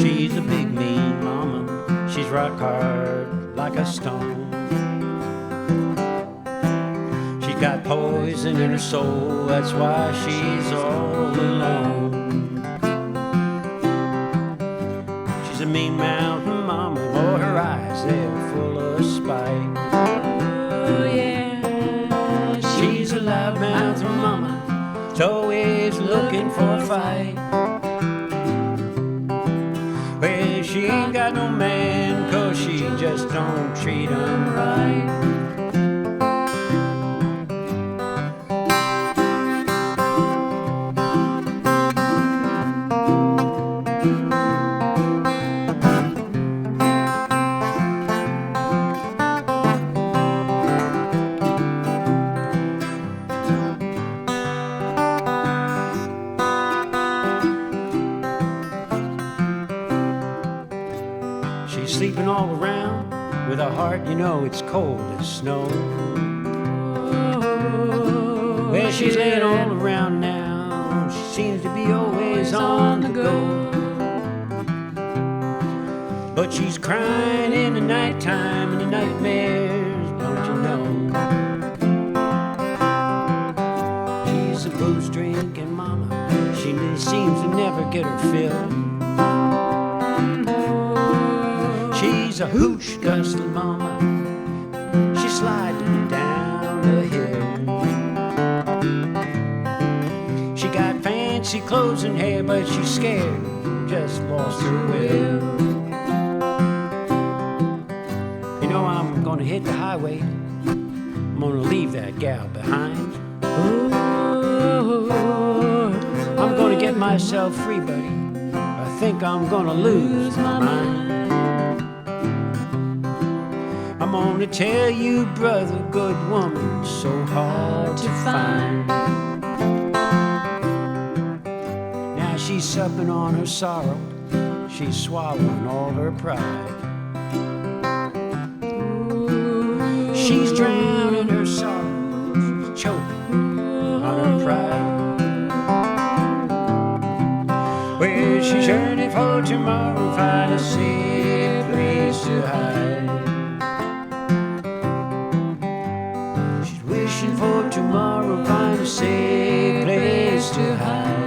She's a big mean mama, she's rock hard like a stone. She's got poison in her soul, that's why she's all alone. She's a mean mountain mama, oh her eyes, they're full of spite. Oh yeah, she's a loud mountain mama, she's always looking for a fight. Well, she ain't got no man, 'cause she just don't treat him right. Sleeping all around with a heart, you know, it's cold as snow. Well, she's laying all around now, she seems to be always on the go. But she's crying in the nighttime and the nightmares, don't you know? She's a booze drinking mama, she seems to never get her fill. She's a hooch gustling mama, she's sliding down the hill. She got fancy clothes and hair, but she's scared, just lost her will. You know, I'm gonna hit the highway, I'm gonna leave that gal behind. I'm gonna get myself free, buddy, I think I'm gonna lose my mind. I'm gonna tell you, brother, good woman's so hard to find. Now she's supping on her sorrow, she's swallowing all her pride. She's drowning her sorrow, she's choking on her pride. Well, she's yearning for tomorrow, find a safe place to hide. Wishing for tomorrow, find a safe place to hide.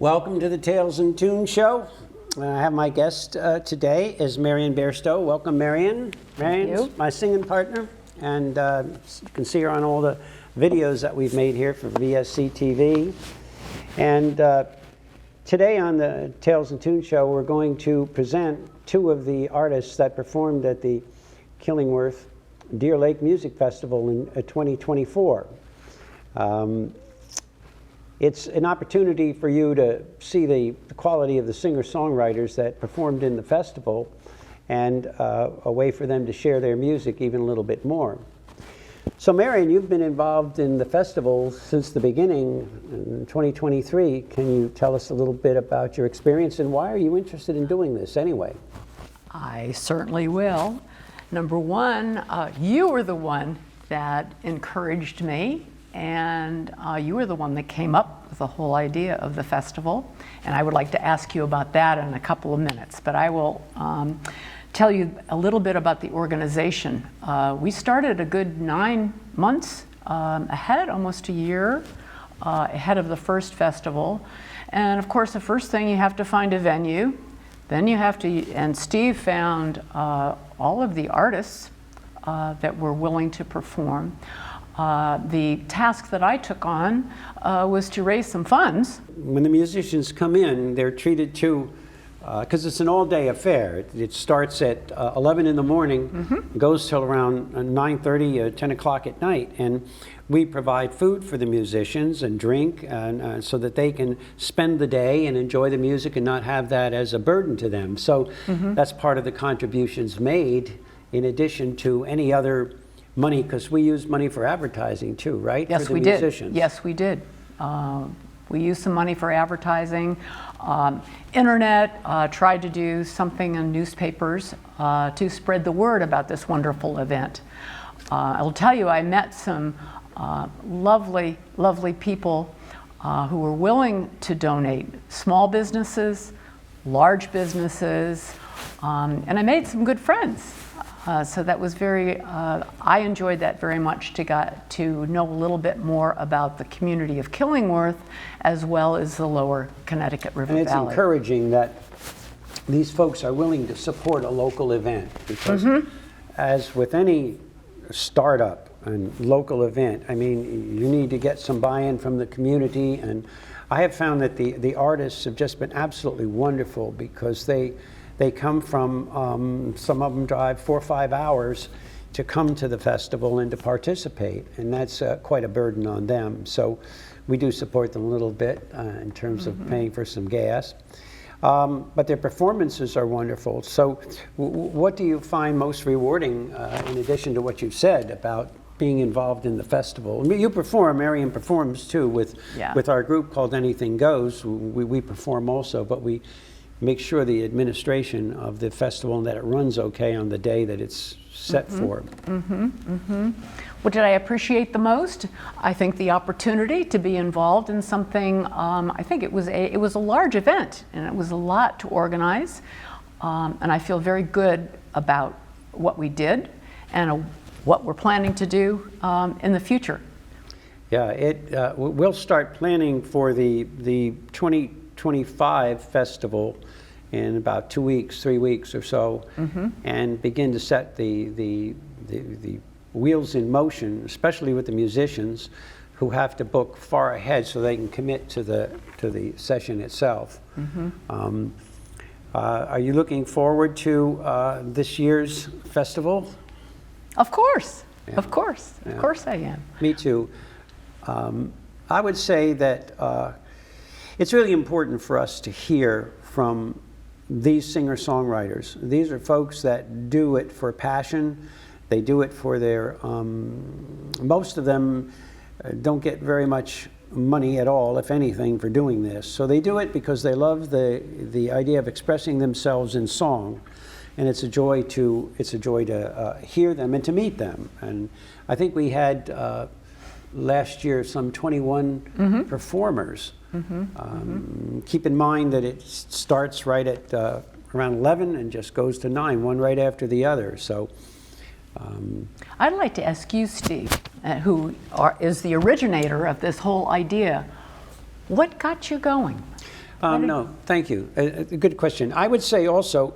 Welcome to the Tales and Tunes show. I have my guest today is Marian Battistello. Welcome, Marian. Marian's my singing partner, and you can see her on all the videos that we've made here for VSC TV. And today on the Tales and Tunes show, we're going to present two of the artists that performed at the Killingworth Deer Lake Music Festival in 2024. It's an opportunity for you to see the quality of the singer-songwriters that performed in the festival, and a way for them to share their music even a little bit more. So Marian, you've been involved in the festival since the beginning in 2023. Can you tell us a little bit about your experience, and why are you interested in doing this anyway? I certainly will. Number one, you were the one that encouraged me, and you were the one that came up with the whole idea of the festival, and I would like to ask you about that in a couple of minutes, but I will tell you a little bit about the organization. We started a good 9 months ahead, almost a year ahead of the first festival. And of course, the first thing, you have to find a venue. Then you have to, and Steve found all of the artists that were willing to perform. The task that I took on was to raise some funds. When the musicians come in, they're treated to, because it's an all-day affair. It starts at 11 in the morning, goes till around 9:30, 10 o'clock at night. And we provide food for the musicians and drink, and so that they can spend the day and enjoy the music and not have that as a burden to them. So that's part of the contributions made, in addition to any other money, because we use money for advertising too, right? Yes, for the we musicians. did. Yes, we did. We used some money for advertising. Internet, tried to do something in newspapers to spread the word about this wonderful event. I'll tell you, I met some lovely, lovely people who were willing to donate. Small businesses, large businesses, and I made some good friends. So that was very, I enjoyed that very much, to get to know a little bit more about the community of Killingworth as well as the lower Connecticut River And it's Valley. encouraging that these folks are willing to support a local event, because as with any startup and local event, I mean, you need to get some buy-in from the community. And I have found that the artists have just been absolutely wonderful, because they come from, some of them drive 4 or 5 hours to come to the festival and to participate, and that's quite a burden on them. So we do support them a little bit in terms of paying for some gas. But their performances are wonderful. So what do you find most rewarding, in addition to what you've said about being involved in the festival? I mean, you perform, Marion performs too, with our group called Anything Goes. We perform also, but we make sure the administration of the festival and that it runs okay on the day that it's set for. What did I appreciate the most? I think the opportunity to be involved in something. I think it was a large event, and it was a lot to organize. And I feel very good about what we did and what we're planning to do in the future. Yeah, we'll start planning for the 2025 festival in about 2 weeks, 3 weeks or so, and begin to set the wheels in motion, especially with the musicians who have to book far ahead so they can commit to the session itself. Are you looking forward to this year's festival? Of course, Yeah. of course, Yeah. of course I am. Me too. I would say that it's really important for us to hear from these singer-songwriters. These are folks that do it for passion. They do it for their, most of them don't get very much money at all, if anything, for doing this. So they do it because they love the idea of expressing themselves in song. And it's a joy to hear them and to meet them. And I think we had last year some 21 performers. Keep in mind that it starts right at around 11 and just goes to 9, one right after the other. So I'd like to ask you, Steve, who is the originator of this whole idea, what got you going? No, thank you. A good question. I would say also,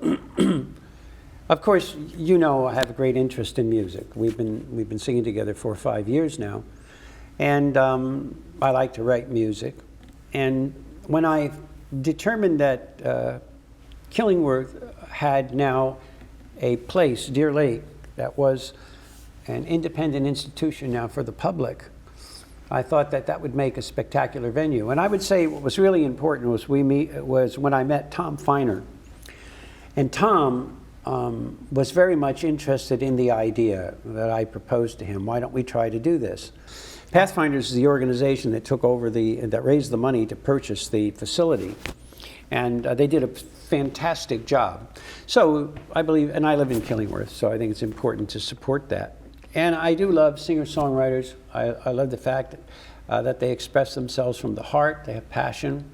of course, you know, I have a great interest in music. We've been singing together for 5 years now, and I like to write music. And when I determined that Killingworth had now a place, Deer Lake, that was an independent institution now for the public, I thought that that would make a spectacular venue. And I would say what was really important was when I met Tom Feiner. And Tom was very much interested in the idea that I proposed to him. Why don't we try to do this? Pathfinders is the organization that took over that raised the money to purchase the facility. And they did a fantastic job. So I believe, and I live in Killingworth, so I think it's important to support that. And I do love singer-songwriters. I love the fact that they express themselves from the heart, they have passion,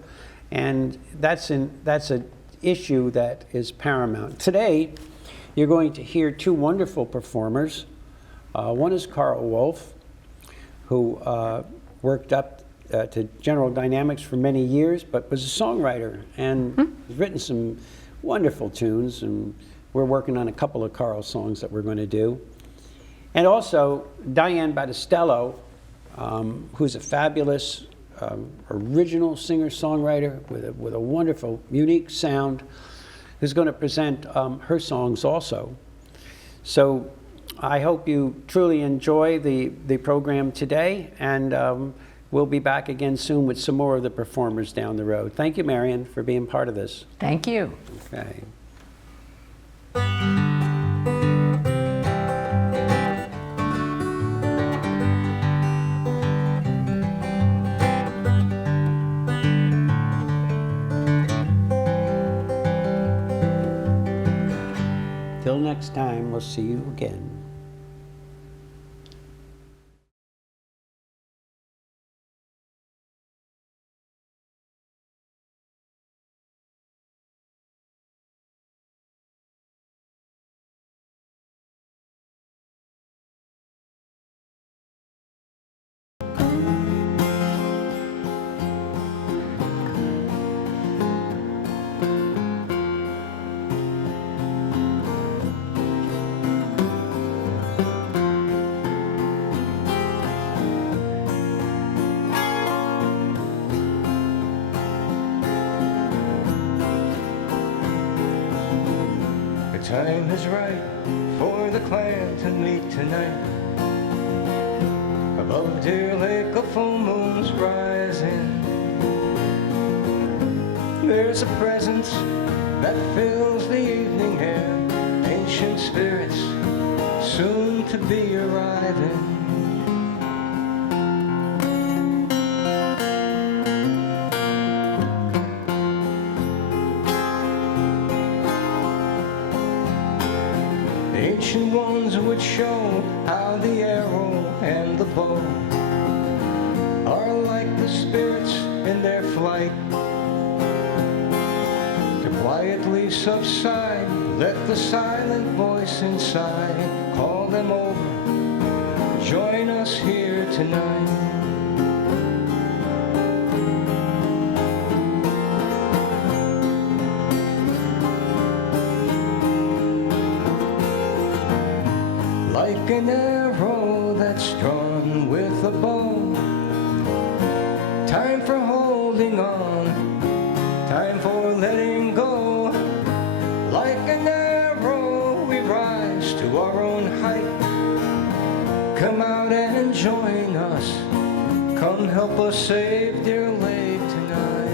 and that's an issue that is paramount. Today, you're going to hear two wonderful performers. One is Carl Wolf, who worked up to General Dynamics for many years, but was a songwriter and has written some wonderful tunes, and we're working on a couple of Carl songs that we're going to do. And also Diane Battistello, who's a fabulous original singer-songwriter with a wonderful, unique sound, who's going to present her songs also. So I hope you truly enjoy the program today, and we'll be back again soon with some more of the performers down the road. Thank you, Marion, for being part of this. Thank you. Okay. Till next time, we'll see you again. The time is right for the clan to meet tonight. Above Deer Lake a full moon's rising. There's a presence that fills the evening air. Ancient spirits soon to be arriving. Ancient ones would show how the arrow and the bow are like the spirits in their flight. To quietly subside, let the silent voice inside call them over. Join us here tonight. Like an arrow that's drawn with a bow. Time for holding on, time for letting go. Like an arrow we rise to our own height. Come out and join us, come help us save Deer Lake tonight.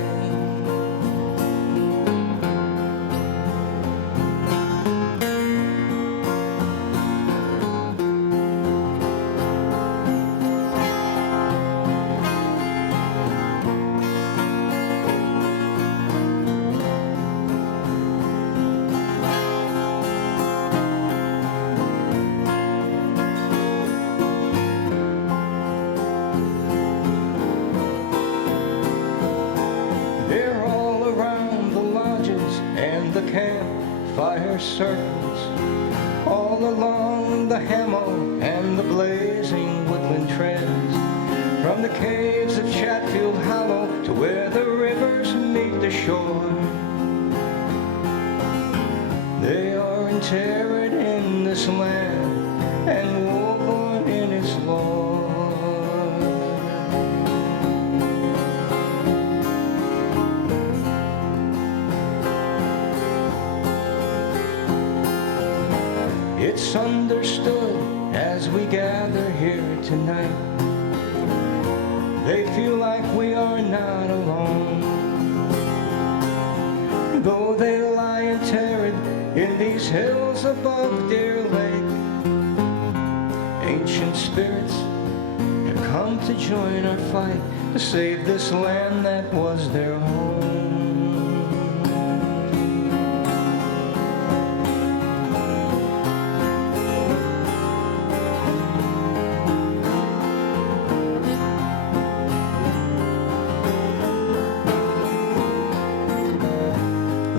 Campfire circles all along the Hammo and the blazing woodland trails, from the caves of Chatfield Hollow to where the rivers meet the shore. They are interred in this land and woven in its lore. It's understood as we gather here tonight. They feel like we are not alone, though they lie interred in these hills above Deer Lake. Ancient spirits have come to join our fight to save this land that was their home.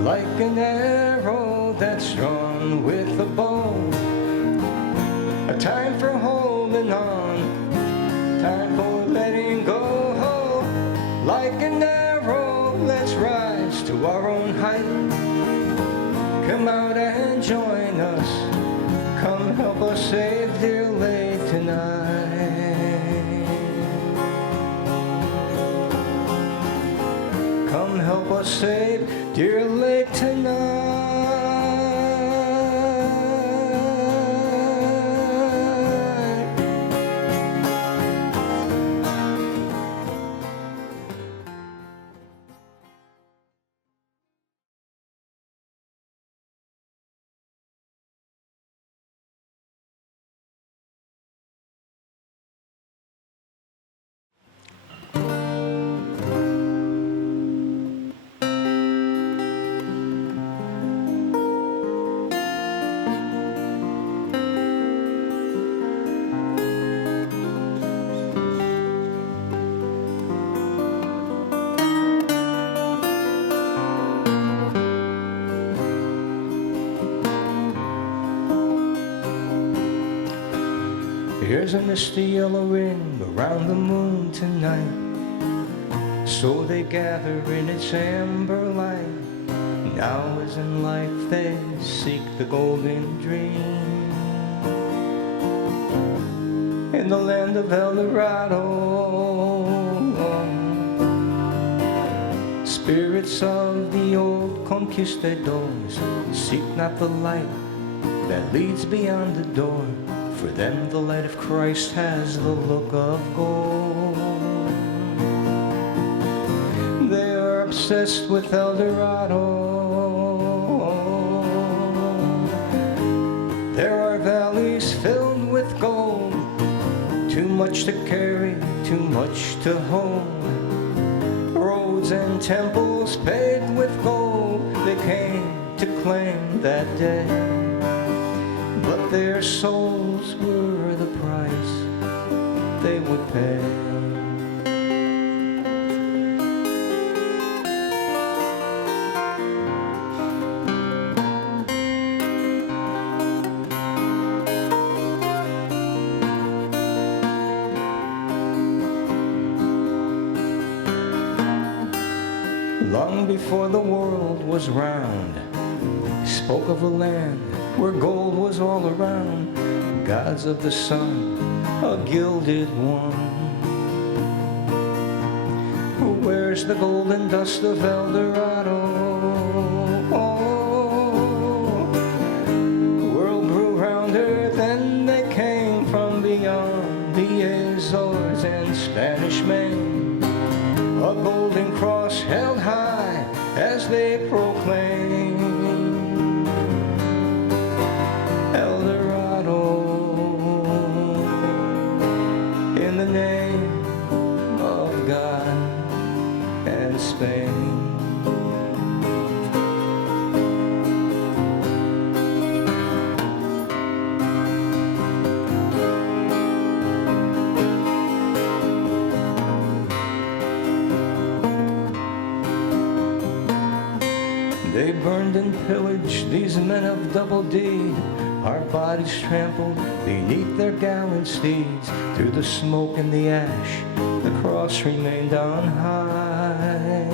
Like an arrow that's drawn with a bow, a time for holding on, time for letting go. narrow, let's rise to our own height. Come out and join us. Come help us save dear Lake tonight. Come help us save dear Lake tonight. Here's a misty yellow ring around the moon tonight. So they gather in its amber light. Now as in life they seek the golden dream. In the land of El Dorado, spirits of the old conquistadors seek not the light that leads beyond the door. For them the light of Christ has the look of gold. They are obsessed with El Dorado. There are valleys filled with gold, too much to carry, too much to hold. Roads and temples paved with gold they came to claim that day. But their souls were the price they would pay. Long before the world was round, he spoke of a land where gold was all around, gods of the sun, a gilded one, who wears the golden dust of El Dorado. Oh, the world grew rounder, then they came from beyond the Azores and Spanish Main, a golden cross held high as they proclaimed El Dorado in the name of God and Spain. They burned and pillaged, these men of double deed, our bodies trampled beneath their gallant steeds. Through the smoke and the ash, the cross remained on high,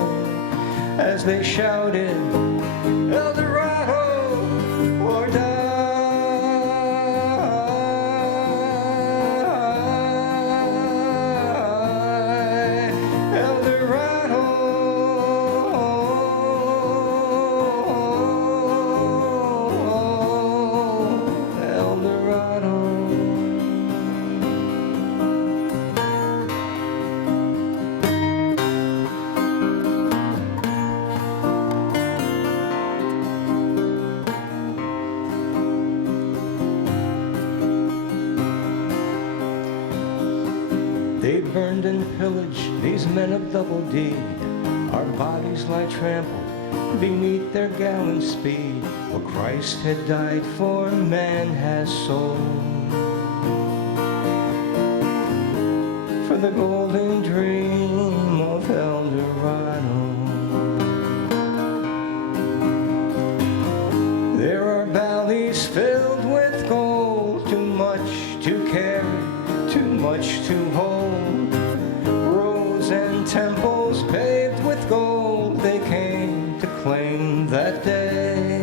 as they shouted, El Dorado or die. El Dorado, El Dorado. They burned and pillaged, these men of double deed, our bodies lie trampled beneath their gallant speed. What Christ had died for, man has sold, for the golden dream of El Dorado. There are valleys filled with gold, too much to carry, too much to hold. Roads and temples paved with gold. claim that day,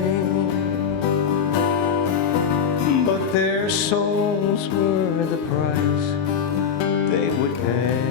but their souls were the price they would pay.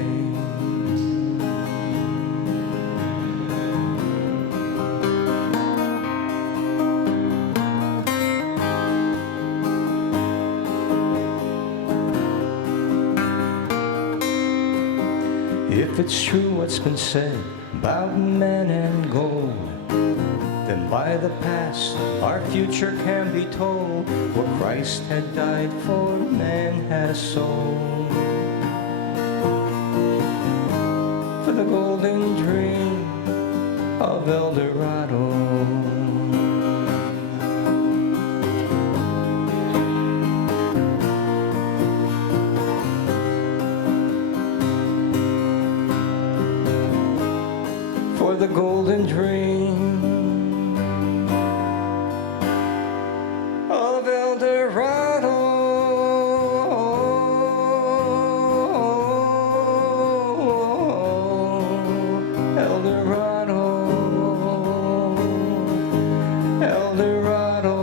If it's true what's been said about men and gold, then by the past our future can be told. What Christ had died for, man has sold. For the golden dream of El Dorado, for the golden dream of El Dorado. El Dorado, El Dorado.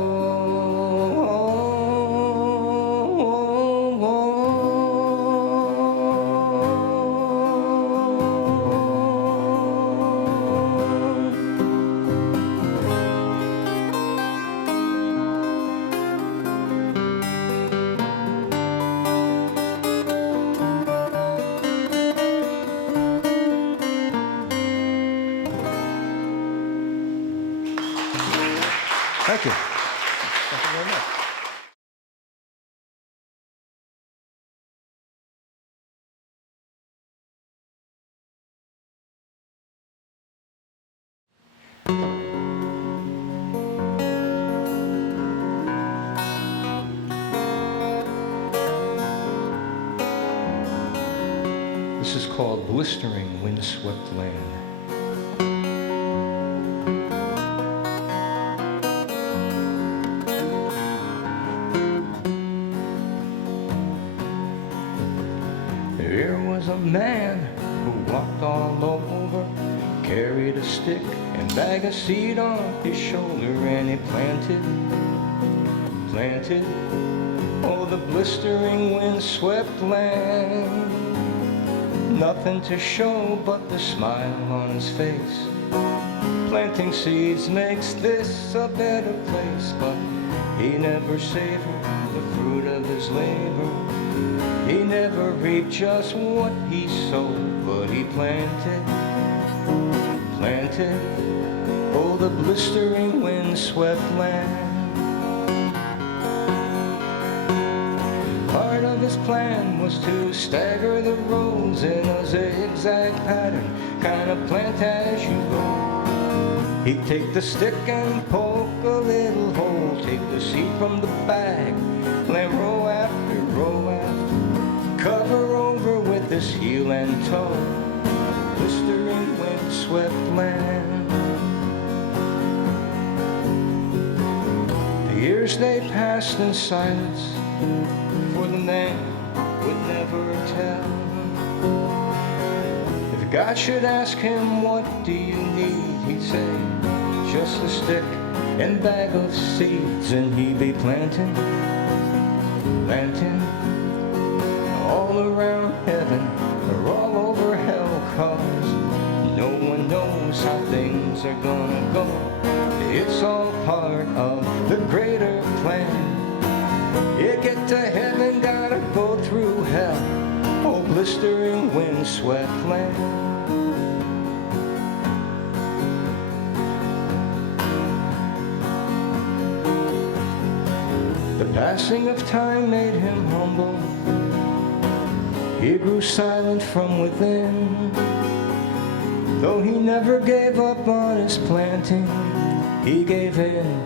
Thank you. Thank you very much. This is called Blistering Windswept Land. There was a man who walked all over, carried a stick and bag of seed on his shoulder, and he planted, oh, the blistering windswept land. Nothing to show but the smile on his face. Planting seeds makes this a better place, but he never savored the fruit of his labor. He never reaped just what he sowed, but he planted, oh, the blistering windswept land. Part of his plan was to stagger the rows in a zigzag pattern, kind of plant as you go. He'd take the stick and poke a little hole, take the seed from the bag, plant row after row after, cover over with his heel and toe, blistering windswept land. The years they passed in silence, for the man would never tell. If God should ask him, what do you need, he'd say, just a stick and bag of seeds, and he'd be planting all around heaven or all over hell, 'cause no one knows how things are gonna go. It's all part of the greater plan. You get to heaven, gotta go through hell, oh, blistering windswept land. The passing of time made him humble. He grew silent from within. Though he never gave up on his planting, he gave in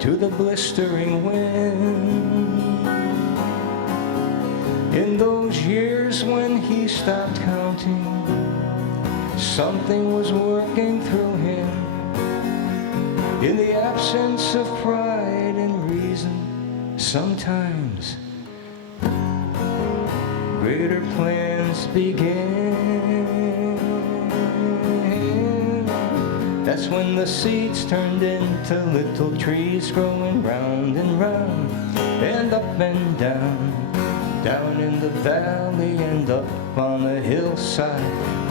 to the blistering wind. In those years when he stopped counting, something was working through him. In the absence of pride and reason, sometimes greater plans begin. That's when the seeds turned into little trees, growing round and round, and up and down. Down in the valley and up on the hillside,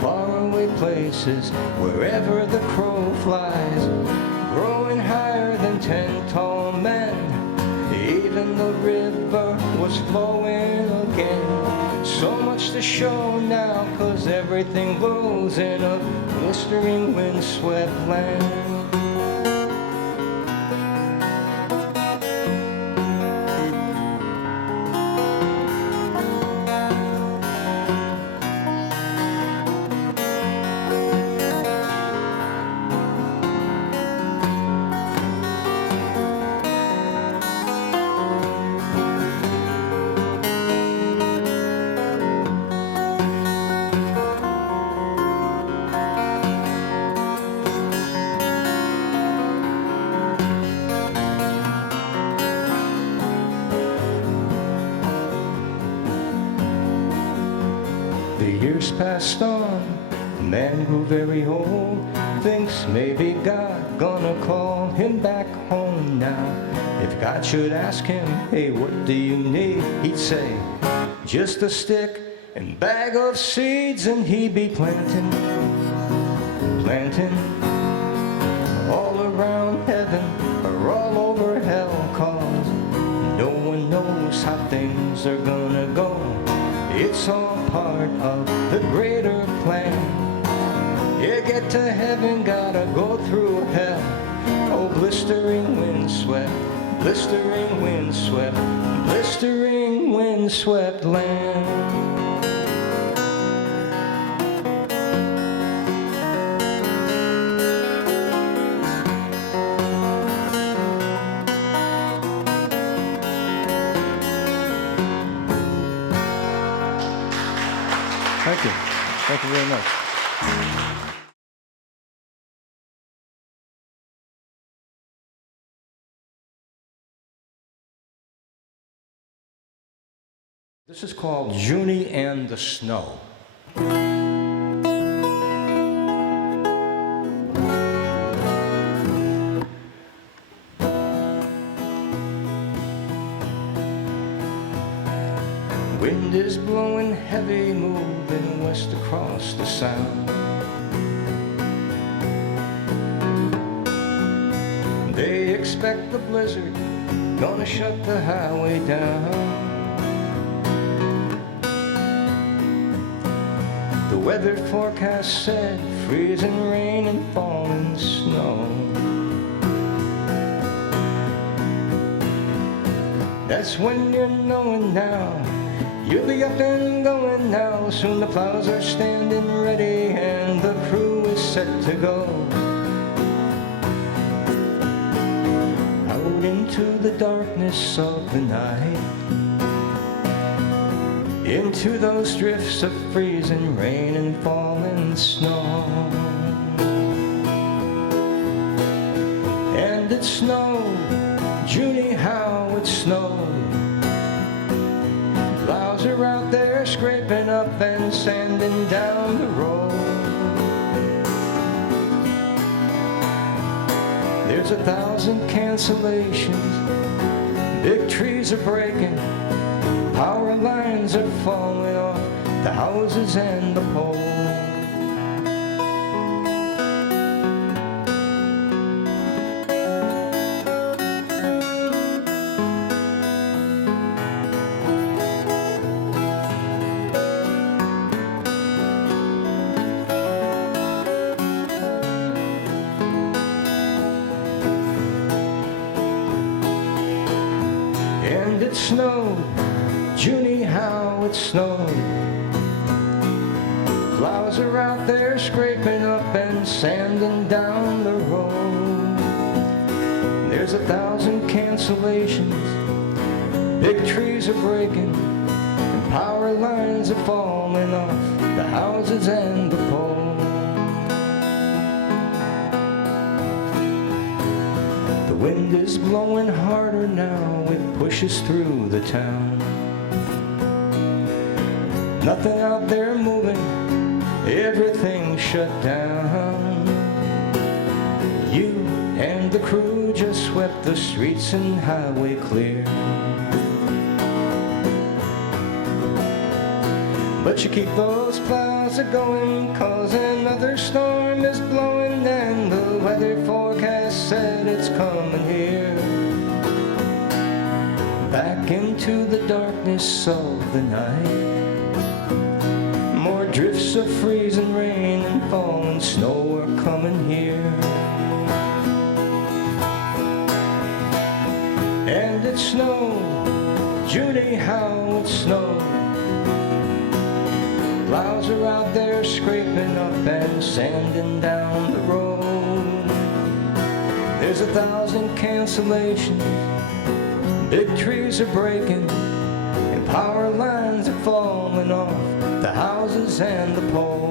faraway places, wherever the crow flies. Growing higher than 10 tall men, even the river was flowing again. So much to show now, 'cause everything blows in a blistering windswept land. The years passed on, the man grew very old, thinks maybe God gonna call him back home now. If God should ask him, hey, what do you need? He'd say, just a stick and bag of seeds, and he'd be planting all around heaven or all over hell, 'cause no one knows how things are gonna go. It's all part of the greater plan. You get to heaven, gotta go through hell. Oh, blistering windswept, blistering windswept, blistering windswept land. Thank you. Thank you very much. This is called Junie and the Snow. Wind is blowing heavy, moving west across the Sound. They expect the blizzard, gonna shut the highway down. The weather forecast said freezing rain and falling snow. That's when you're knowing now, you'll be up and going now. Soon the plows are standing ready and the crew is set to go. Out into the darkness of the night, into those drifts of freezing rain and falling snow. And it snowed, Junie, how it snowed. Plows are out there scraping up and sanding down the road. There's 1,000 cancellations, big trees are breaking, power lines are falling off the houses and the poles. And it snowed, Junie, how it snowed. Plows are out there scraping up and sanding down the road. There's 1,000 cancellations, big trees are breaking, and power lines are falling off the houses and the poles. The wind is blowing harder now, it pushes through the town. Nothing out there moving, everything shut down. the crew just swept the streets and highway clear. But you keep those plows a-going, 'cause another storm is blowing, and the weather forecast said it's coming here. Back into the darkness of the night, more drifts of freezing rain and falling snow are coming here. And it snowed, Judy, how it snowed. Plows are out there scraping up and sanding down the road. There's 1,000 cancellations, big trees are breaking, and power lines are falling off the houses and the poles.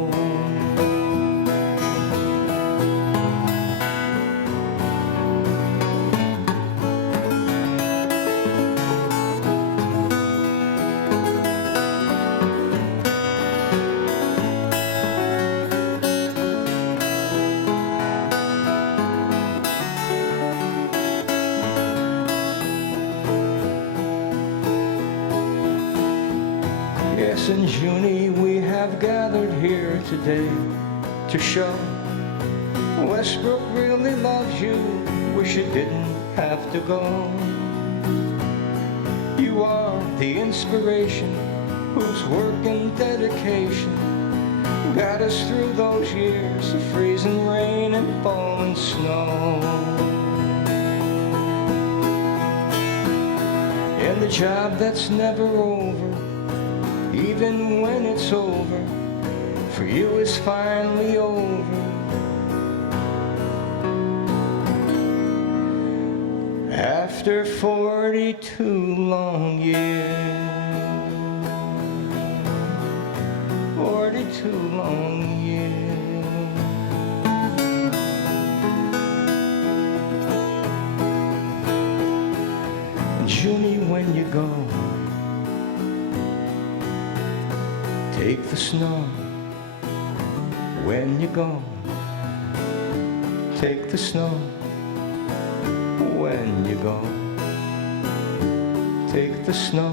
Yes, in Junie we have gathered here today to show Westbrook really loves you, wish you didn't have to go. You are the inspiration whose work and dedication got us through those years of freezing rain and falling snow. And the job that's never over, even when it's over, for you is finally over. After 42 long years, 42 long years. Junie, when you go, take the snow. When you go, take the snow. When you go, take the snow.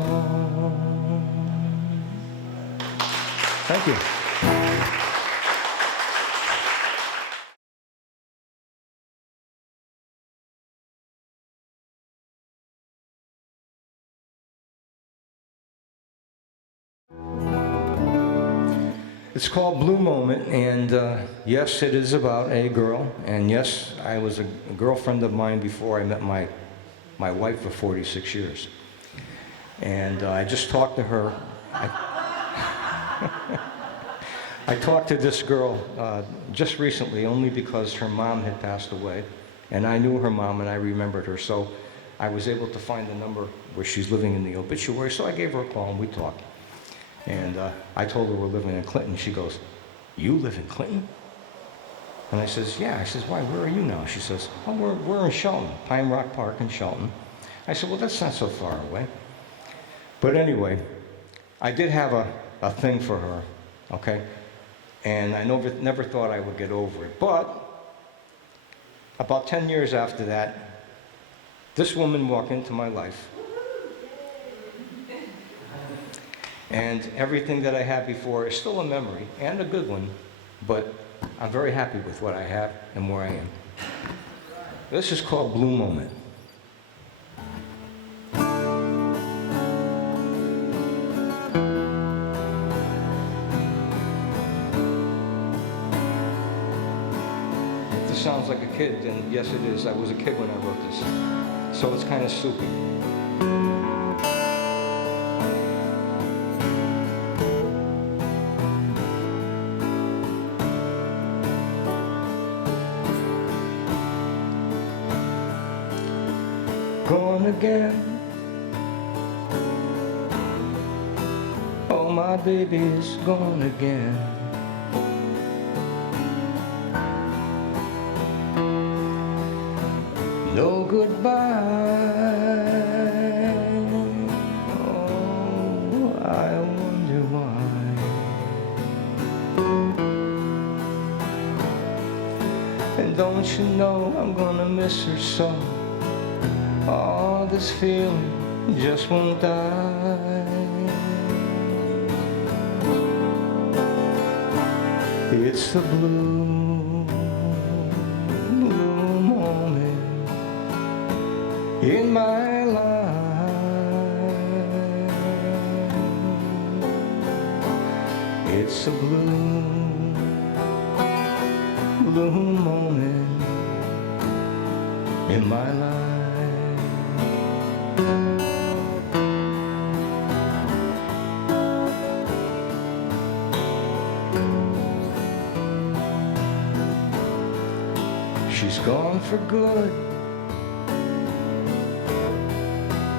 Thank you. It's called Blue Moment, and yes, it is about a girl, and yes, I was a girlfriend of mine before I met my wife for 46 years. And I just talked to her. I talked to this girl just recently, only because her mom had passed away, and I knew her mom and I remembered her, so I was able to find the number where she's living in the obituary, so I gave her a call and we talked. And I told her we're living in Clinton. She goes, "You live in Clinton?" And I says, "Yeah." I says, "Why, where are you now?" She says, "Oh, we're in Shelton, Pine Rock Park in Shelton." I said, "Well, that's not so far away." But anyway, I did have a thing for her, okay? And I never thought I would get over it. But about 10 years after that, this woman walked into my life. And everything that I had before is still a memory, and a good one, but I'm very happy with what I have and where I am. This is called Blue Moment. If this sounds like a kid, then yes it is. I was a kid when I wrote this. So it's kind of soupy. Gone again. Oh, my baby's gone again. No goodbye. Oh, I wonder why. And don't you know I'm gonna miss her so? Oh, this feeling just won't die. It's the blue, blue moment in my life. It's a blue, blue moment in my life. She's gone for good.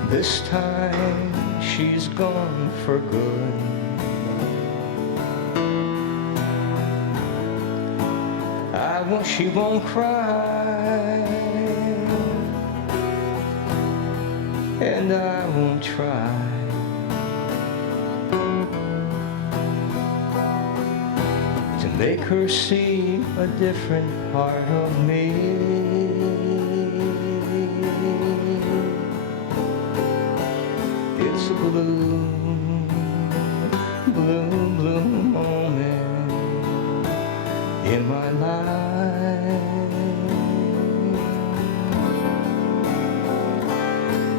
This time she's gone for good. She won't cry, and I won't try to make her see a different part of me. It's a blue, blue, blue moment in my life.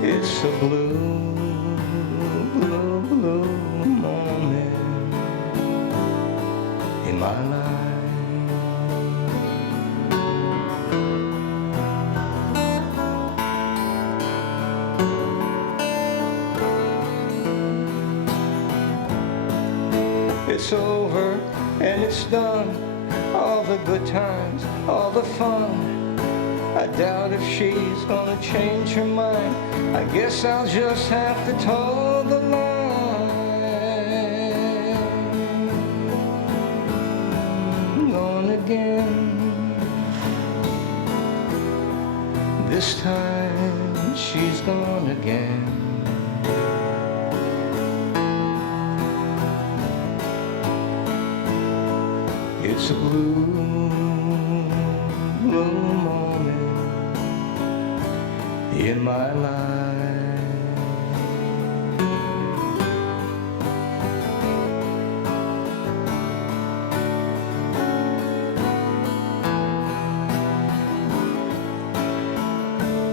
It's a blue, blue, blue moment in my life. It's over and it's done. All the good times, all the fun. I doubt if she's gonna change her mind. I guess I'll just have to toe the line. Gone again. This time she's gone again. It's a blue, blue moment in my life.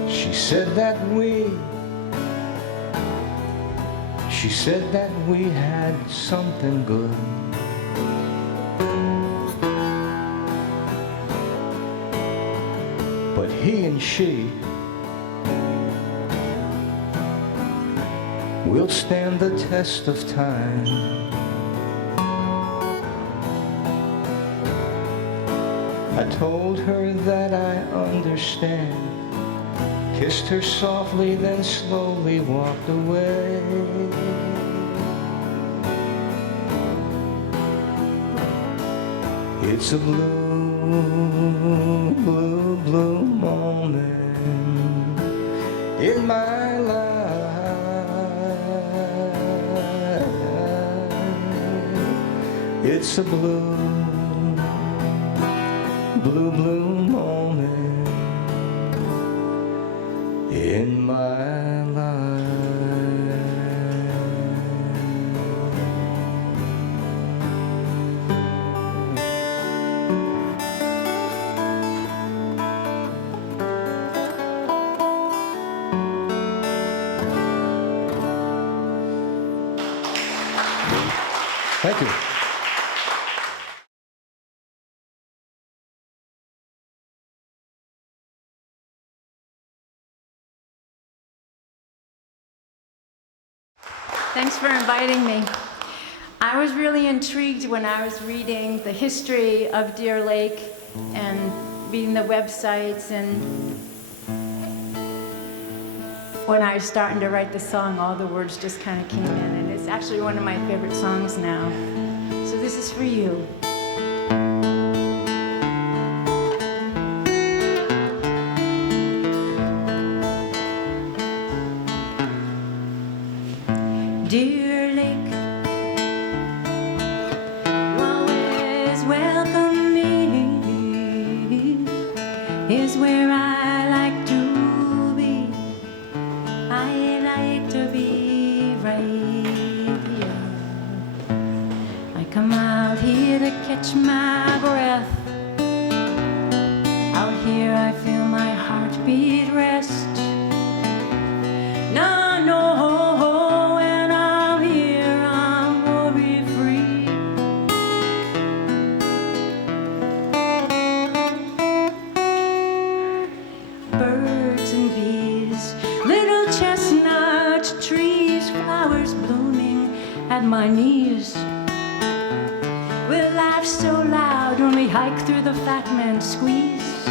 She said that we had something good. But he and she will stand the test of time. I told her that I understand, kissed her softly, then slowly walked away. It's a blue, blue, blue moment in my life. It's a blue, blue, blue moment in my life. Thank you. Thanks for inviting me. I was really intrigued when I was reading the history of Deer Lake and reading the websites, and when I was starting to write the song, all the words just kind of came in, and it's actually one of my favorite songs now. So this is for you. Deer Lake, you always welcome me. is where I like to be. I like to be right here. I come out here to catch my breath. Out here I feel my heartbeat rest. No, no, when I'm here I'm worry-free. Birds and bees, little chestnut trees, flowers blooming at my knees. We laugh so loud when we hike through the fat man squeeze.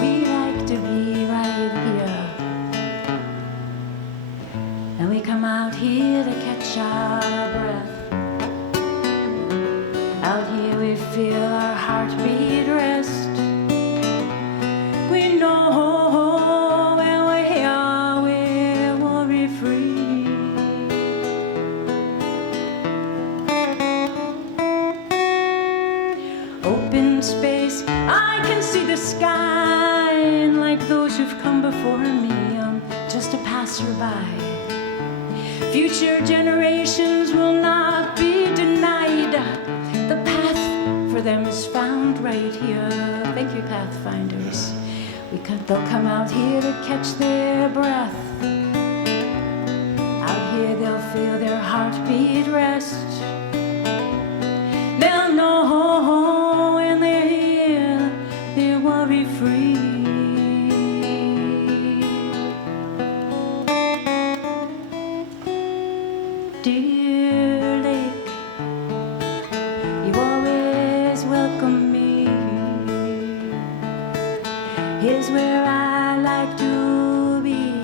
We like to be right here. And we come out here to catch our breath. Out here we feel our heartbeat rest. We know when we are, we're worry-free. Open space, I can see the sky, and like those who've come before me, I'm just a passerby. Future generations will not be denied. The path for them is found right here. Thank you, Pathfinders. They'll come out here to catch their breath. Out here they'll feel their heartbeat rest. They'll know when they're here, they're worry-free. Dear lake, you always welcome me. Here's where I like to be.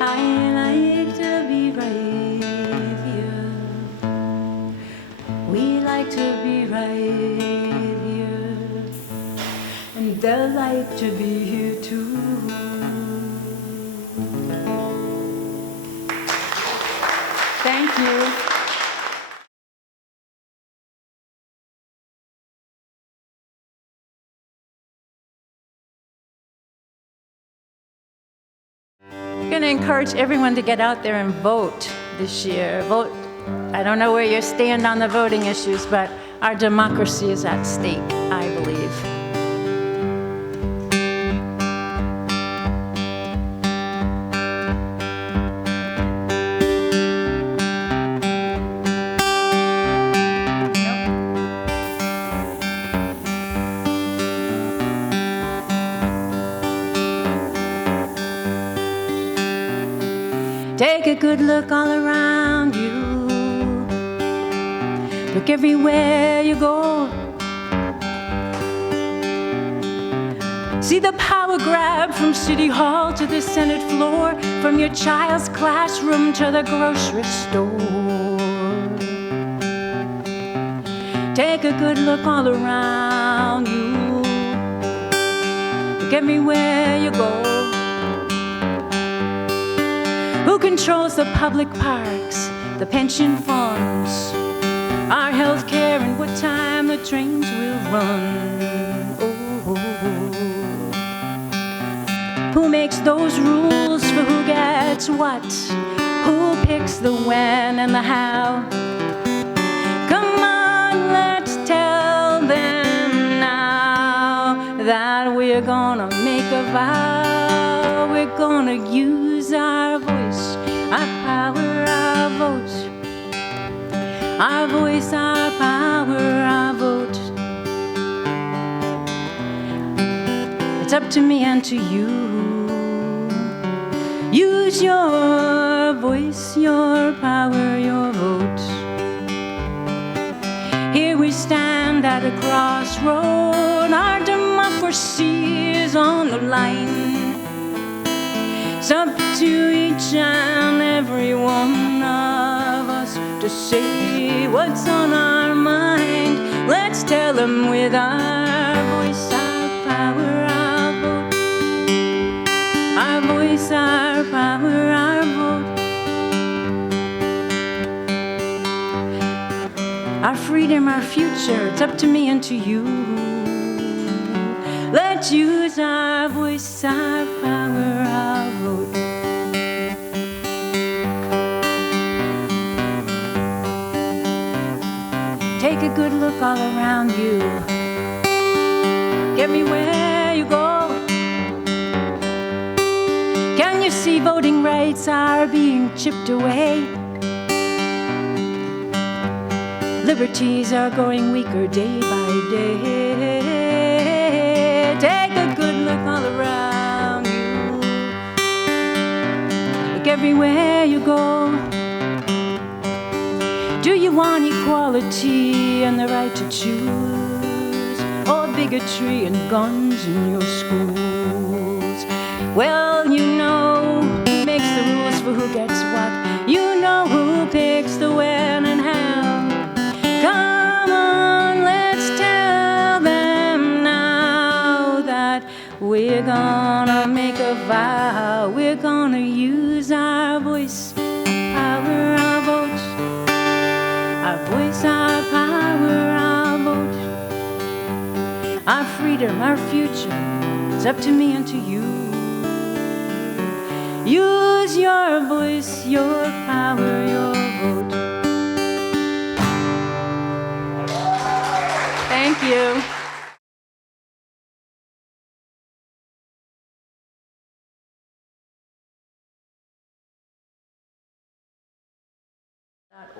I like to be right here. We like to be right here. And they'll like to be here too. Thank you. I'm going to encourage everyone to get out there and vote this year. Vote. I don't know where you stand on the voting issues, but our democracy is at stake, I believe. Take a good look all around you. Look everywhere you go. See the power grab from City Hall to the Senate floor, from your child's classroom to the grocery store. Take a good look all around you. Look everywhere you go. Who controls the public parks, the pension funds, our health care, and what time the trains will run? Oh. Who makes those rules for who gets what? Who picks the when and the how? Come on, let's tell them now that we're gonna make a vow. We're gonna use our voice, our power, our vote. Our voice, our power, our vote. It's up to me and to you. Use your voice, your power, your vote. Here we stand at a crossroad. Our democracy is on the line. It's up to each and every one of us to say what's on our mind. Let's tell them with our voice, our power, our vote. Our voice, our power, our vote. Our freedom, our future, it's up to me and to you. Let's Let's use our voice, our power, our vote. Take a good look all around you. Everywhere you go, can you see voting rights are being chipped away? Liberties are growing weaker day by day. Take a good look all around you. Look everywhere you go. Do you want equality and the right to choose, or bigotry and guns in your schools? Well, you know who makes the rules for who gets what. You know who picks the when and how. Come on, let's tell them now that we're gonna make a vow. We're gonna use our voice, our power, our vote. Our voice, our power, our vote. Our freedom, our future, it's up to me and to you. Use your voice, your power, your vote. Thank you.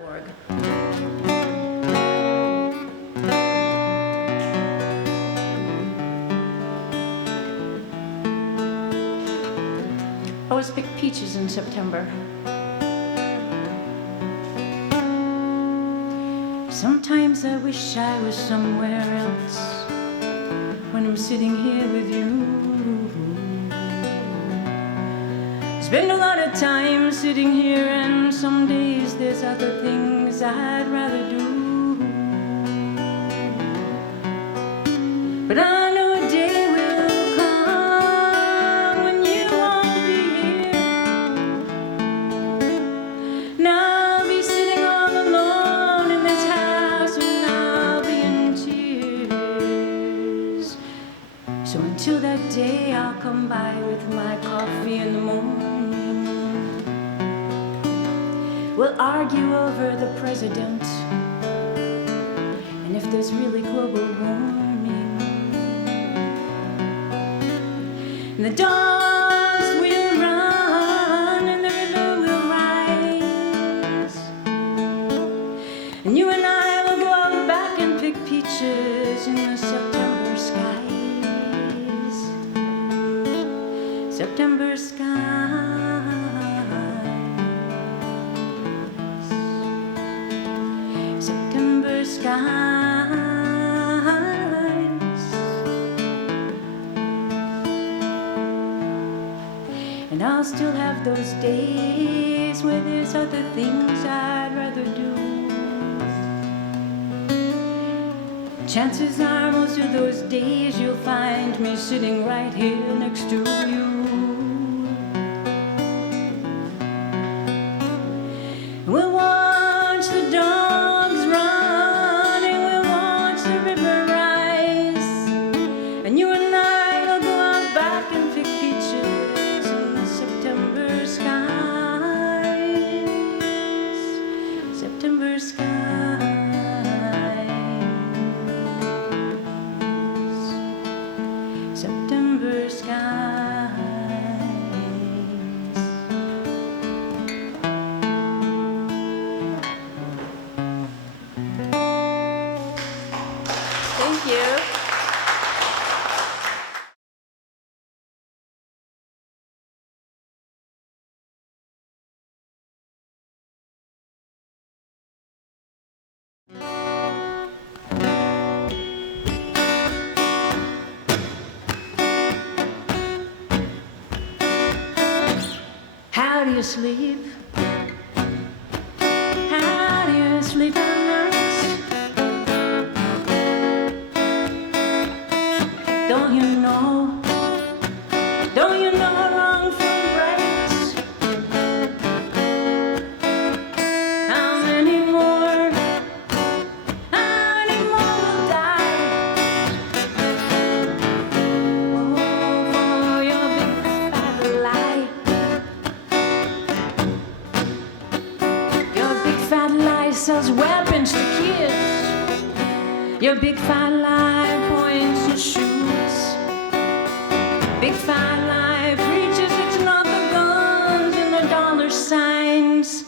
.org. I always pick peaches in September. Sometimes I wish I was somewhere else when I'm sitting here with you. Spend a lot of time sitting here, and some days there's other things I'd rather do. But I know a day will come when you won't be here. Now I'll be sitting all alone in this house, and I'll be in tears. So until that day, I'll come by with my coffee in the morning. We'll argue over the president and if there's really global warming. And the dogs will run and the river will rise. And you and I will go out back and pick peaches in the September skies. September skies. September skies. And I'll still have those days where there's other things I'd rather do. Chances are most of those days you'll find me sitting right here next to you. We'll watch the dogs running, we'll watch the river rise, and you and I will go out back and pick peaches in the September skies. September skies. September skies. Thank you. How do you sleep? How do you sleep at night? Don't you know? Don't you know wrong from right? How many more will die? Your big fat lie points and shoots. Big fat lie preaches it's not the guns and the dollar signs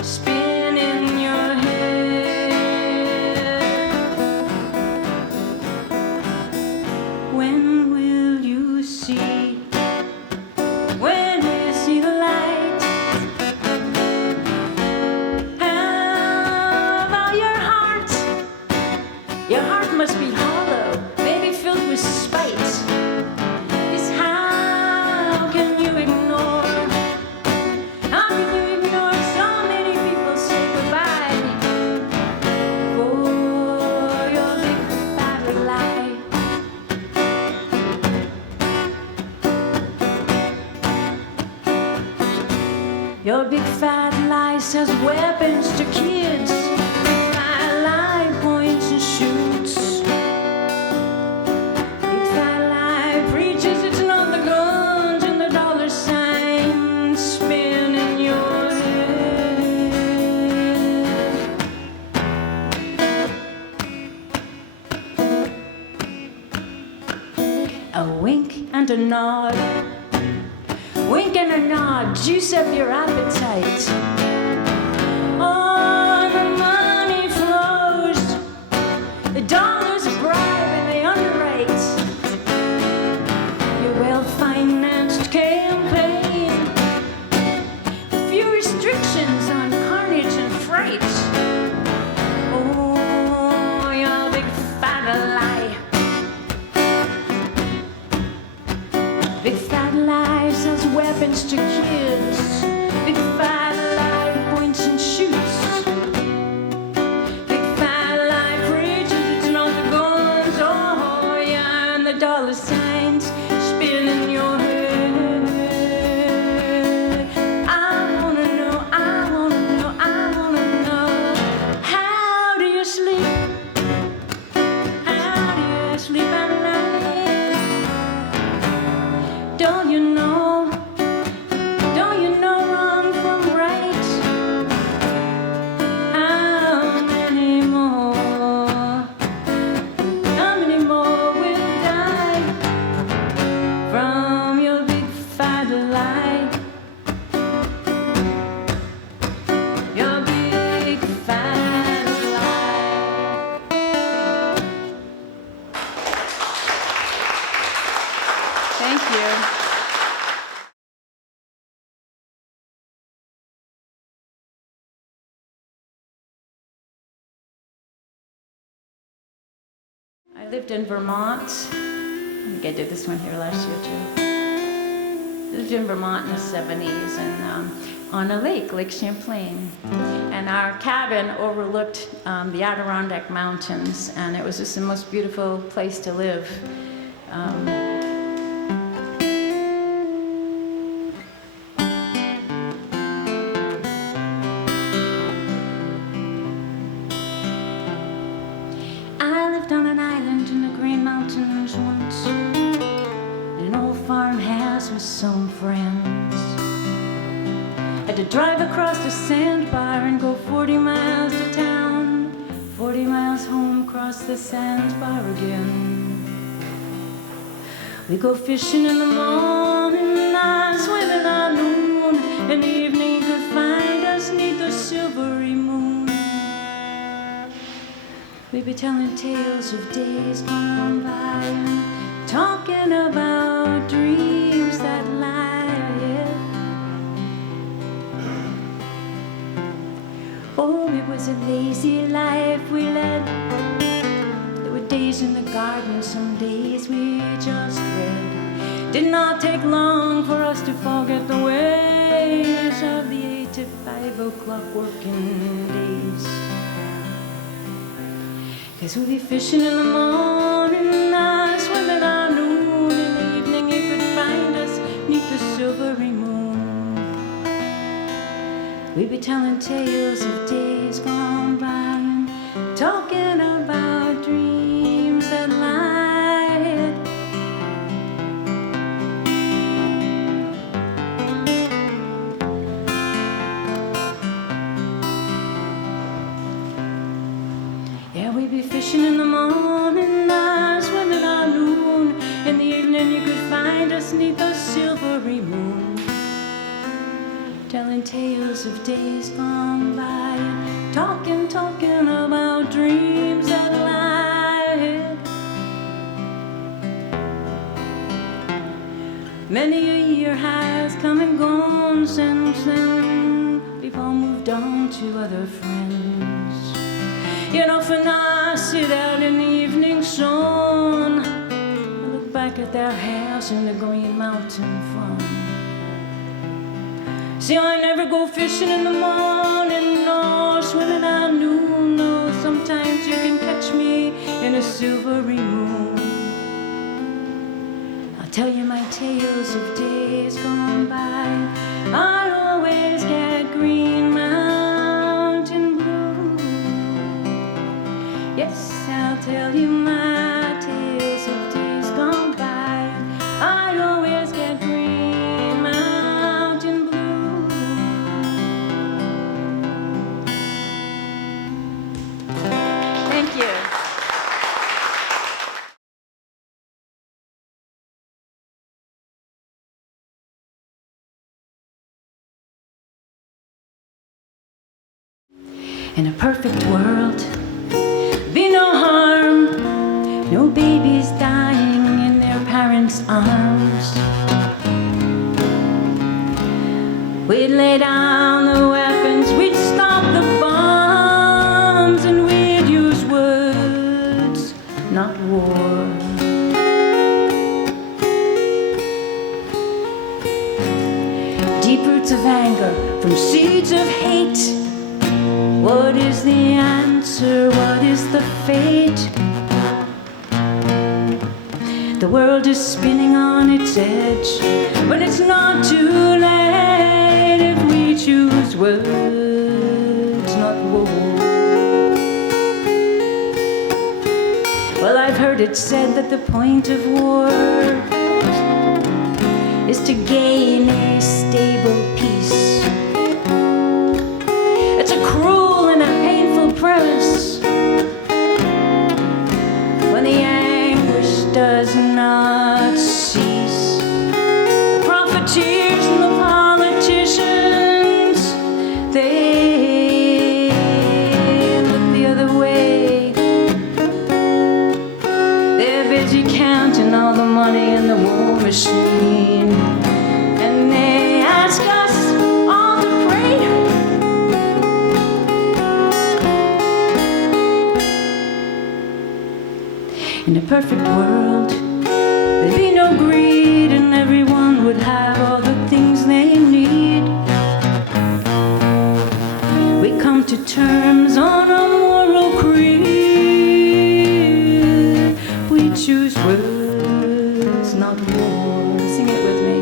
spin in your head. When will you see? When will you see the light? How about your heart? Your heart must be hollow, maybe filled with spite. Is how can you ignore? How can you ignore so many people say goodbye for your big fat lie? Your big fat lie says weapons to kids. Big fat lie points and shoots. Big fat lie preaches it's not the guns and the dollar signs spin in your head. A wink and a nod. Wink and a nod, juice up your appetite. Oh, the money flows. The dollars bribe and they underwrite your well-financed campaign. Few restrictions on carnage and fright. Oh, your big fat lie. Big fat lie says weapons to kids. Big fat lie points and shoots. Big fat lie preaches it's not the guns, oh yeah, and the dollar signs spin in your head. I wanna know, I wanna know, I wanna know. How do you sleep? How do you sleep at night? Don't you know? Don't you know wrong from right? How many more? How many more will die from your big fat lie? Your big fat lie. Thank you. I lived in Vermont. I think I did this one here last year too. Lived in Vermont in the 70s and on a lake, Lake Champlain. And our cabin overlooked the Adirondack Mountains, and it was just the most beautiful place to live. I lived on an island in the Green Mountains once, in an old farmhouse with some friends. Had to drive across the sandbar and go 40 miles to town, 40 miles home, cross the sandbar again. We go fishing in the morning, I swim in the noon, and evening could find us neath the silvery moon. We'd be telling tales of days gone by, and talking about dreams that lie ahead. Oh, it was a lazy life we led. There were days in the garden, some days we just read. Did not take long for us to forget the ways of the 8 to 5 o'clock working days. 'Cause we'd be fishing in the morning, I swimming at noon. In the evening you could find us neath the silvery moon. We'd be telling tales of days gone by, and talking about dreams that lie ahead. Yeah, we'd be fishing in the and you could find us 'neath a silvery moon, telling tales of days gone by, talking about dreams that lie ahead. Many a year has come and gone since then. We've all moved on to other friends. Yet often I sit out in the evening sun, I look back at their house in the Green Mountain farm. See, I never go fishing in the morning nor swimming at noon. No, sometimes you can catch me in a silvery moon. I'll tell you my tales of days gone by. I always get Green Mountain blue. Yes, I'll tell you my tales of days gone by. I always get Green Mountain blue. Thank you. In a perfect world, be no harm, no babies dying in their parents' arms. We'd lay down the weapons, we'd stop the bombs, and we'd use words, not war. Deep roots of anger from seeds of hate. What is the answer? What is the fate? The world is spinning on its edge, but it's not too late if we choose words, not war. Well, I've heard it said that the point of war is to gain a stable peace. It's a cruel and a painful premise when the anguish does not cease. The profiteers and the politicians, they look the other way. They're busy counting all the money in the war machine, and they ask us all to pray. In a perfect world, there'd be no greed, and everyone would have all the things they need. We come to terms on a moral creed. We choose words, not war. Sing it with me.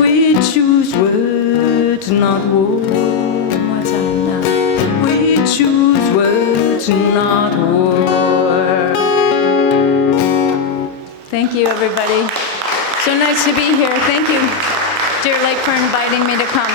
We choose words, not war. One time now. We choose words, not war. Thank you, everybody. So nice to be here. Thank you, Dear Lake, for inviting me to come.